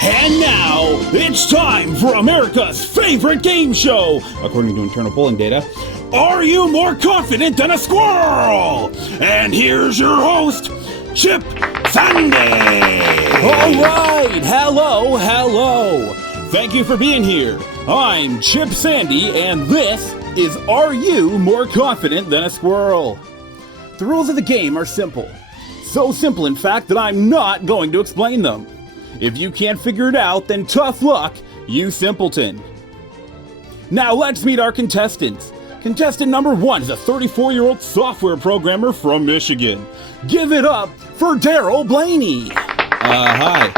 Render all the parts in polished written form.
And now, it's time for America's favorite game show, according to internal polling data. Are you more confident than a squirrel? And here's your host, Chip Sandy. All right, hello. Thank you for being here. I'm Chip Sandy, and this is Are You More Confident Than a Squirrel? The rules of the game are simple. So simple, in fact, that I'm not going to explain them. If you can't figure it out, then tough luck, you simpleton. Now let's meet our contestants. Contestant number 1 is a 34-year-old software programmer from Michigan. Give it up for Daryl Blaney. Hi.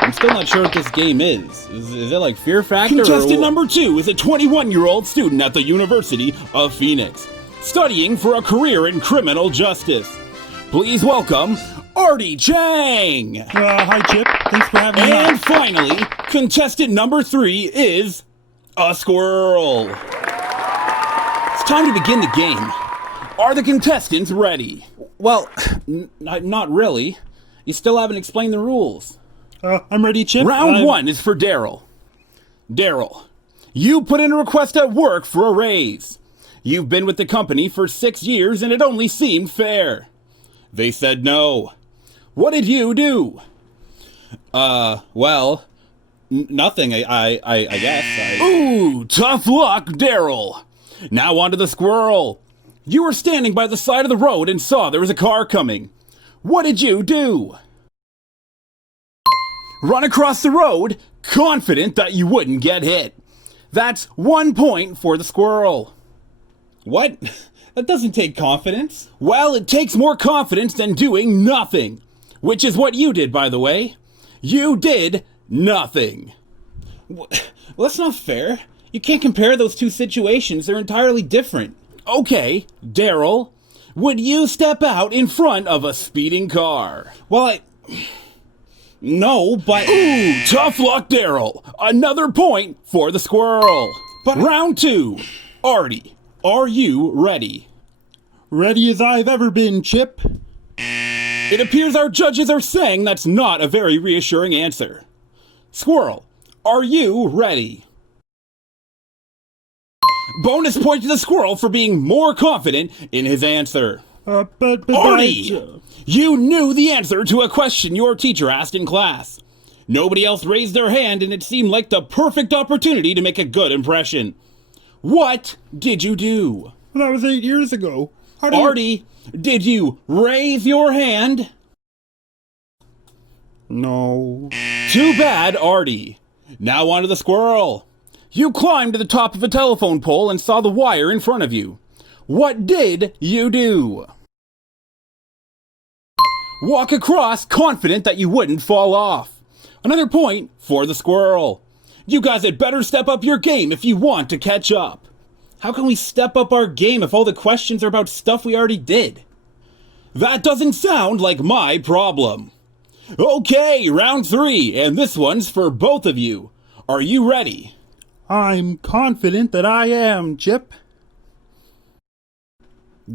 I'm still not sure what this game is. Is it like Fear Factor? Contestant number 2 is a 21-year-old student at the University of Phoenix, studying for a career in criminal justice. Please welcome Artie Chang. Hi, Chip. Thanks for having me. And finally, contestant number 3 is a squirrel. It's time to begin the game. Are the contestants ready? Well, not really. You still haven't explained the rules. I'm ready, Chip. Round 1 is for Daryl. Daryl, you put in a request at work for a raise. You've been with the company for 6 years and it only seemed fair. They said no. What did you do? Well, nothing, I guess. Ooh, tough luck, Daryl. Now on to the squirrel. You were standing by the side of the road and saw there was a car coming. What did you do? Run across the road, confident that you wouldn't get hit. That's 1 point for the squirrel. What? That doesn't take confidence. Well, it takes more confidence than doing nothing. Which is what you did, by the way. You did nothing. Well, that's not fair. You can't compare those two situations. They're entirely different. Okay, Daryl, would you step out in front of a speeding car? Well, No, but... Ooh, tough luck, Daryl. Another point for the squirrel. But Round 2. Artie, are you ready? Ready as I've ever been, Chip. It appears our judges are saying that's not a very reassuring answer. Squirrel, are you ready? Bonus point to the squirrel for being more confident in his answer. Artie, you knew the answer to a question your teacher asked in class. Nobody else raised their hand and it seemed like the perfect opportunity to make a good impression. What did you do? That was 8 years ago. Artie, did you raise your hand? No. Too bad, Artie. Now on to the squirrel. You climbed to the top of a telephone pole and saw the wire in front of you. What did you do? Walk across, confident that you wouldn't fall off. Another point for the squirrel. You guys had better step up your game if you want to catch up. How can we step up our game if all the questions are about stuff we already did? That doesn't sound like my problem. Okay, round 3, and this one's for both of you. Are you ready? I'm confident that I am, Chip.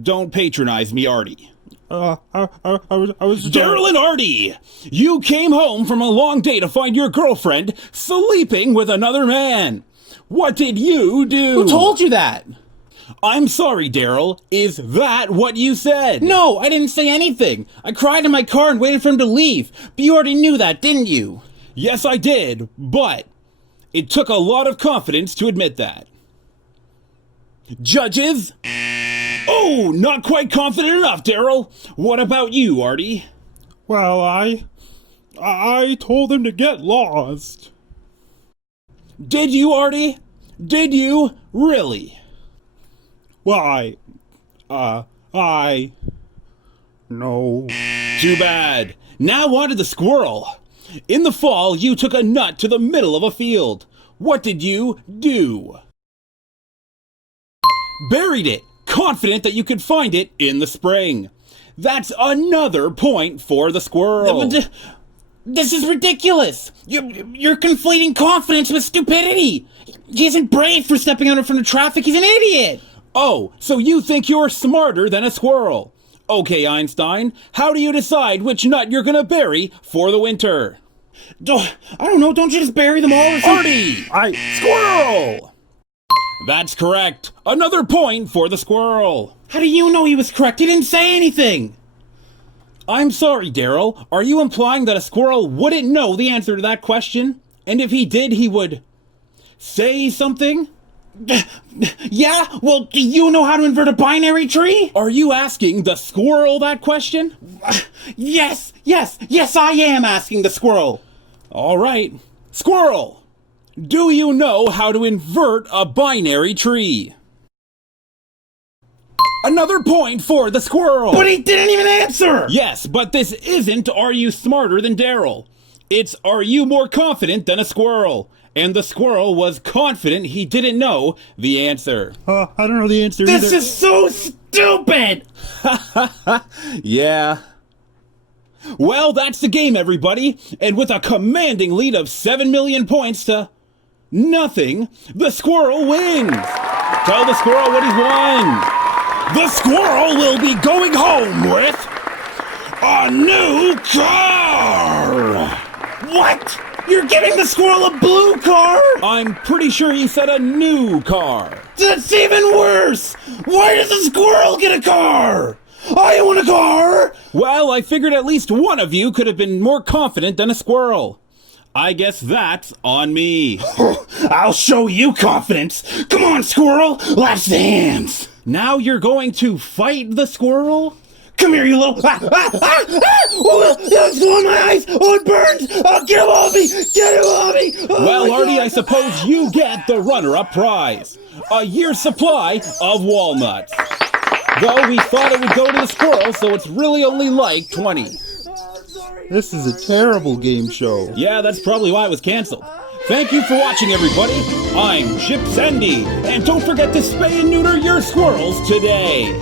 Don't patronize me, Artie. I was... Daryl and Artie! You came home from a long day to find your girlfriend sleeping with another man. What did you do? Who told you that? I'm sorry, Daryl. Is that what you said? No, I didn't say anything. I cried in my car and waited for him to leave. But you already knew that, didn't you? Yes, I did, but it took a lot of confidence to admit that. Judges? Oh, not quite confident enough, Daryl. What about you, Artie? Well, I told him to get lost. Did you, Artie? Did you really? Well, no. Too bad. Now on to the squirrel. In the fall, you took a nut to the middle of a field. What did you do? Buried it, confident that you could find it in the spring. That's another point for the squirrel. This is ridiculous. You're conflating confidence with stupidity. He isn't brave for stepping out in front of traffic. He's an idiot. Oh, so you think you're smarter than a squirrel. Okay, Einstein, how do you decide which nut you're gonna bury for the winter? I don't know, don't you just bury them all or something? Artie! Squirrel! That's correct. Another point for the squirrel. How do you know he was correct? He didn't say anything. I'm sorry, Daryl. Are you implying that a squirrel wouldn't know the answer to that question? And if he did, he would say something? Yeah? Well, do you know how to invert a binary tree? Are you asking the squirrel that question? Yes, I am asking the squirrel. All right. Squirrel, do you know how to invert a binary tree? Another point for the squirrel. But he didn't even answer. Yes, but this isn't Are You Smarter Than Daryl? It's Are You More Confident Than a Squirrel? And the squirrel was confident he didn't know the answer. I don't know the answer either. This is so stupid. Yeah. Well, that's the game, everybody. And with a commanding lead of 7 million points to nothing, the squirrel wins. Tell the squirrel what he's won. The squirrel will be going home with a new car. What? You're giving the squirrel a blue car? I'm pretty sure he said a new car. That's even worse. Why does the squirrel get a car? I want a car. Well, I figured at least one of you could have been more confident than a squirrel. I guess that's on me. I'll show you confidence. Come on, squirrel. Let's dance. Now you're going to fight the squirrel? Come here, you little... Oh, it's on my eyes! Oh, it burns! Oh, get him off me! Get him off me! Oh, well, Artie, I suppose you get the runner-up prize. A year's supply of walnuts. Though we thought it would go to the squirrel, so it's really only like 20. This is a terrible game show. Yeah, that's probably why it was canceled. Thank you for watching, everybody. I'm Chip Sandy, and don't forget to spay and neuter your squirrels today.